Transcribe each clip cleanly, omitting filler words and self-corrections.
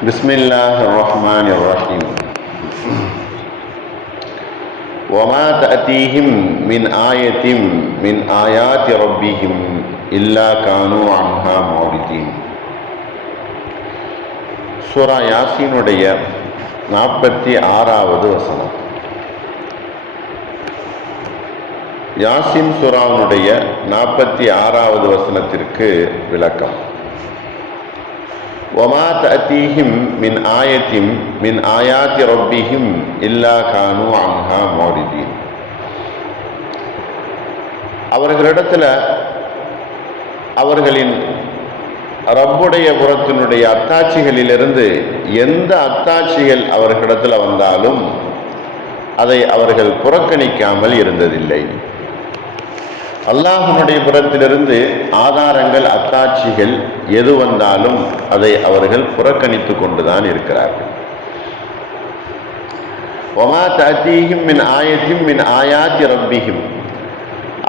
بسم الله الرحمن الرحيم وما تأتيهم من آية من آيات ربهم إلا كانوا عنها معرضين. சூரா யாசீனுடைய 46வது வசனம். யாசீன் சூராவுடைய 46வது வசனத்திற்கு விளக்கம். وَمَا تَأْتِيهِمْ مِنْ آيَةٍ مِنْ آيَاتِ رَبِّهِمْ إِلَّا كَانُوا عَنْهَا مُعْرِضِينَ. அவர்களிடத்தில் அவர்களின் ரப்புடைய புறத்தினுடைய அத்தாட்சிகளிலிருந்து எந்த அத்தாட்சிகள் அவர்களிடத்தில் வந்தாலும் அதை அவர்கள் புறக்கணிக்காமல் இருந்ததில்லை. அல்லாஹ்வுடைய புறத்திலிருந்து ஆதாரங்கள் அத்தாட்சிகள் எது வந்தாலும் அதை அவர்கள் புறக்கணித்து கொண்டுதான் இருக்கிறார்கள். وَمَا تَأْتِيهِمْ مِنْ آيَةٍ مِنْ آيَاتِ رَبِّهِمْ.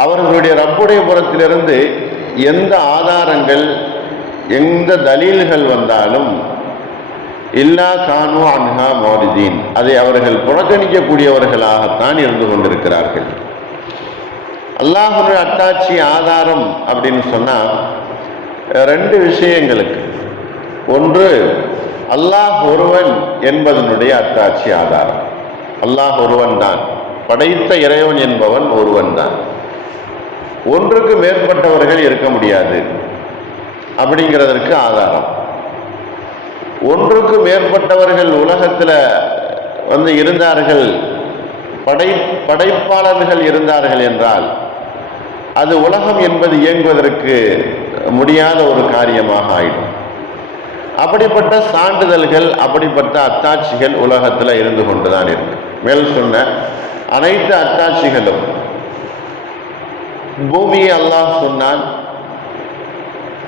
அவர்களுடைய ரப்புடைய புறத்திலிருந்து எந்த ஆதாரங்கள் எந்த தலீல்கள் வந்தாலும் இல்லா கானு அன்ஹா மௌரிதீன், அதை அவர்கள் புறக்கணிக்கக்கூடியவர்களாகத்தான் இருந்து கொண்டிருக்கிறார்கள். அல்லாஹ்வுடைய அத்தாட்சி ஆதாரம் அப்படின்னு சொன்னால் ரெண்டு விஷயங்களுக்கு. ஒன்று, அல்லாஹ் ஒருவன் என்பதனுடைய அத்தாட்சி ஆதாரம். அல்லாஹ் ஒருவன் தான், படைத்த இறைவன் என்பவன் ஒருவன் தான். ஒன்றுக்கு மேற்பட்டவர்கள் இருக்க முடியாது அப்படிங்கிறதற்கு ஆதாரம். ஒன்றுக்கு மேற்பட்டவர்கள் உலகத்தில் இருந்தார்கள், படைப்பாளர்கள் இருந்தார்கள் என்றால் அது உலகம் என்பது இயங்குவதற்கு முடியாத ஒரு காரியமாக ஆயிடும். அப்படிப்பட்ட சான்றிதழ்கள், அப்படிப்பட்ட அத்தாட்சிகள் உலகத்தில் இருந்து கொண்டுதான் இருக்கு. மேல் சொன்ன அனைத்து அத்தாட்சிகளும், பூமியை அல்லாஹ் சொன்னான்,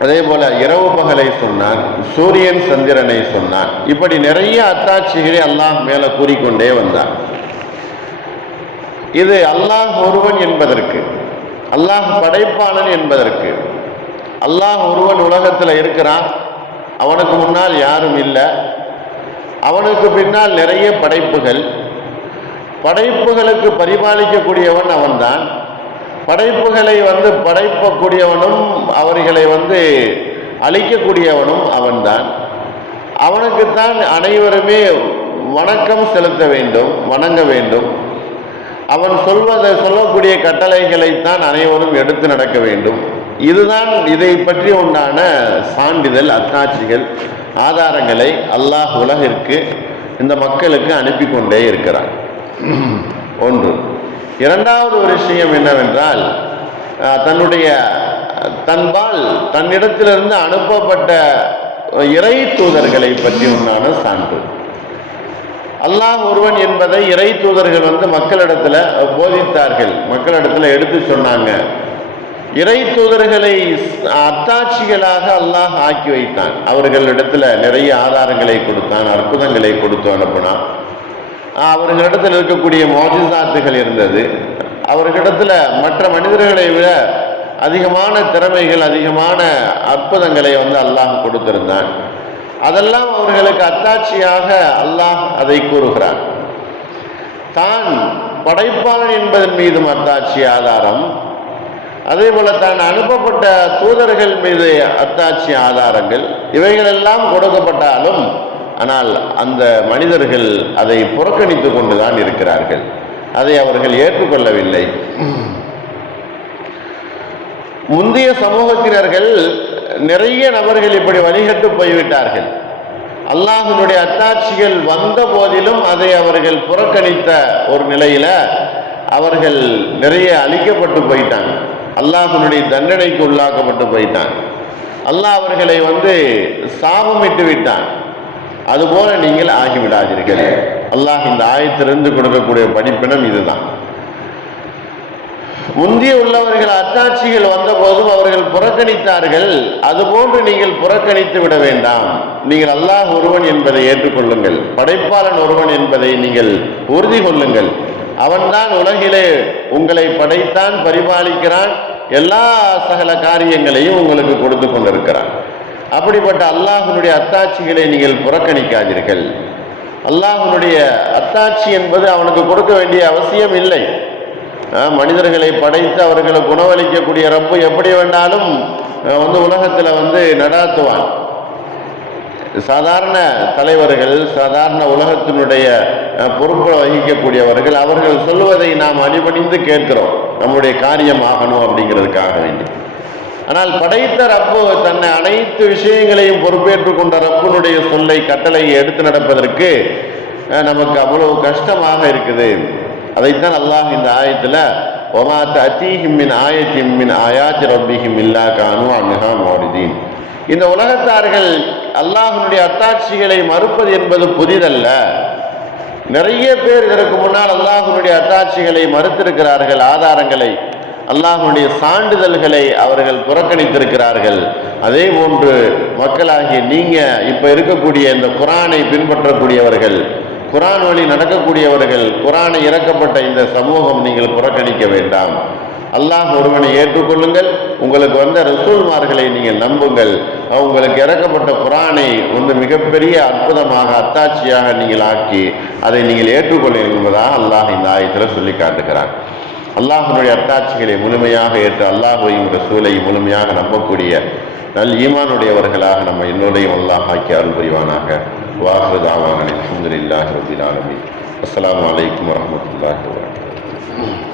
அதே போல இரவு பகலை சொன்னான், சூரியன் சந்திரனை சொன்னான். இப்படி நிறைய அத்தாட்சிகளை அல்லாஹ் மேல கூறிக்கொண்டே வந்தான். இது அல்லாஹ் ஒருவன் என்பதற்கு, அல்லாஹ் படைப்பாளன் என்பதற்கு. அல்லாஹ் ஒருவன் உலகத்தில் இருக்கிறான், அவனுக்கு முன்னால் யாரும் இல்லை, அவனுக்கு பின்னால் நிறைய படைப்புகள், படைப்புகளுக்கு பரிபாலிக்கக்கூடியவன் அவன்தான், படைப்புகளை படைக்கக்கூடியவனும் அவர்களை அழிக்கக்கூடியவனும் அவன்தான். அவனுக்குத்தான் அனைவருமே வணக்கம் செலுத்த வேண்டும், வணங்க வேண்டும். அவன் சொல்லக்கூடிய கட்டளைகளைத்தான் அனைவரும் எடுத்து நடக்க வேண்டும். இதுதான் இதை பற்றி உண்டான சான்றிதழ், அத்தாட்சிகள், ஆதாரங்களை அல்லாஹ் உலகிற்கு, இந்த மக்களுக்கு அனுப்பி கொண்டே இருக்கிறான். ஒன்று. இரண்டாவது ஒரு விஷயம் என்னவென்றால், தன்னிடத்திலிருந்து அனுப்பப்பட்ட இறை தூதர்களை பற்றி உண்டான சான்று. அல்லாஹ் ஒருவன் என்பதை இறை தூதர்கள் மக்களிடத்துல போதித்தார்கள், மக்களிடத்துல எடுத்து சொன்னாங்க. இறை தூதர்களை அத்தாட்சிகளாக அல்லாஹ் ஆக்கி வைத்தான். அவர்களிடத்துல நிறைய ஆதாரங்களை கொடுத்தான், அற்புதங்களை கொடுத்து அனுப்பினான். அவர்களிடத்தில் இருக்கக்கூடிய மோஜிசாத்துகள் இருந்தது. அவர்களிடத்துல மற்ற மனிதர்களை விட அதிகமான திறமைகள், அதிகமான அற்புதங்களை அல்லாஹ் கொடுத்திருந்தான். அதெல்லாம் அவர்களுக்கு அத்தாட்சியாக அல்லாஹ் அதை கூறுகிறார். தான் படைப்பாளன் என்பதன் மீதும் அத்தாட்சி ஆதாரம், அதே போல தான் அனுப்பப்பட்ட தூதர்கள் மீது அத்தாட்சி ஆதாரங்கள், இவைகளெல்லாம் கொடுக்கப்பட்டாலும் ஆனால் அந்த மனிதர்கள் அதை புறக்கணித்து கொண்டுதான் இருக்கிறார்கள். அதை அவர்கள் ஏற்றுக்கொள்ளவில்லை. முந்தைய சமூகத்தினர்கள் நிறைய நபர்கள் இப்படி வழிகட்டு போய்விட்டார்கள். அல்லாஹ்வினுடைய அத்தாட்சிகள் வந்த போதிலும் அதை அவர்கள் புறக்கணித்த ஒரு நிலையில அவர்கள் நிறைய அழிக்கப்பட்டு போயிட்டாங்க. அல்லாஹ்வினுடைய தண்டனைக்கு உள்ளாக்கப்பட்டு போயிட்டாங்க. அல்லாஹ் அவர்களை சாபமிட்டு விட்டான். அதுபோல நீங்கள் ஆகிவிடாதீர்கள். அல்லாஹ் இந்த ஆயத்திலிருந்து கொடுக்கக்கூடிய படிப்பினம் இதுதான். முந்திய உள்ளவர்கள் அத்தாட்சிகள் வந்த போதும் அவர்கள் புறக்கணித்தார்கள். அதுபோன்று நீங்கள் புறக்கணித்து விட வேண்டாம். நீங்கள் அல்லாஹ் ஒருவன் என்பதை ஏற்றுக்கொள்ளுங்கள், படைப்பாளன் ஒருவன் என்பதை நீங்கள் உறுதி கொள்ளுங்கள். அவன்தான் உலகிலே உங்களை படைத்தான், பரிபாலிக்கிறான், எல்லா சகல காரியங்களையும் உங்களுக்கு கொடுத்து கொண்டிருக்கிறான். அப்படிப்பட்ட அல்லாஹ்வுடைய அத்தாட்சிகளை நீங்கள் புறக்கணிக்காதீர்கள். அல்லாஹ்வுடைய அத்தாட்சி என்பது அவனுக்கு கொடுக்க வேண்டிய அவசியம் இல்லை. மனிதர்களை படைத்து அவர்களுக்கு உணவளிக்கக்கூடிய ரப்பு எப்படி வேண்டாலும் உலகத்தில் நடாத்துவான். சாதாரண தலைவர்கள், சாதாரண உலகத்தினுடைய பொறுப்பை வகிக்கக்கூடியவர்கள், அவர்கள் சொல்லுவதை நாம் அடிபணிந்து கேட்கிறோம், நம்முடைய காரியம் ஆகணும் அப்படிங்கிறதுக்காக வேண்டி. ஆனால் படைத்த ரப்பு, தன்னை அனைத்து விஷயங்களையும் பொறுப்பேற்றுக் கொண்ட ரப்புனுடைய சொல்லை, கட்டளையை எடுத்து நடப்பதற்கு நமக்கு அவ்வளவு கஷ்டமாக இருக்குது. அதைத்தான் அல்லாஹ் இந்த ஆயத்தில் ஒமா தஅதீஹிம் மின் ஆயத்தின் மின் ஆயாத்தி ரப்பிஹிம் இல்லா கானூ அன்ஹா முஅரிதீன். இந்த உலகத்தார்கள் அல்லாஹ்வுடைய அத்தாட்சிகளை மறுப்பது என்பது புதிதல்ல. நிறைய பேர் இதற்கு முன்னால் அல்லாஹ்வுடைய அத்தாட்சிகளை மறுத்திருக்கிறார்கள். ஆதாரங்களை, அல்லாஹ்வுடைய சான்றிதழ்களை அவர்கள் புறக்கணித்திருக்கிறார்கள். அதே போன்று மக்களாகிய நீங்க இப்ப இருக்கக்கூடிய இந்த குர்ஆனை பின்பற்றக்கூடியவர்கள், குர்ஆன் வழி நடக்கக்கூடியவர்கள், குர்ஆனை இறக்கப்பட்ட இந்த சமூகம் நீங்கள் புறக்கணிக்க வேண்டாம். அல்லாஹ் ஒருவனை ஏற்றுக்கொள்ளுங்கள். உங்களுக்கு வந்த ரசூல்மார்களை நீங்கள் நம்புங்கள். உங்களுக்கு இறக்கப்பட்ட குர்ஆனை மிகப்பெரிய அற்புதமாக, அத்தாட்சியாக நீங்கள் ஆக்கி அதை நீங்கள் ஏற்றுக்கொள்ளுங்கள் என்பதாக அல்லாஹ் இந்த ஆயத்தில் சொல்லி காட்டுகிறார். அல்லாஹ்வுடைய அத்தாட்சிகளை முழுமையாக ஏற்று அல்லாஹ்வையும் ரசூலையும் முழுமையாக நம்பக்கூடிய நல் ஈமானுடையவர்களாக நம்ம எல்லோரையும் அல்லாஹ் ஆக்கி அருள் புரிவானாக. வாஹிரு தஅவானா அல்ஹம்துலில்லாஹி ரப்பில் ஆலமீன். அஸ்ஸலாமு அலைக்கும் வரஹ்மத்துல்லாஹி வபரகாத்துஹு.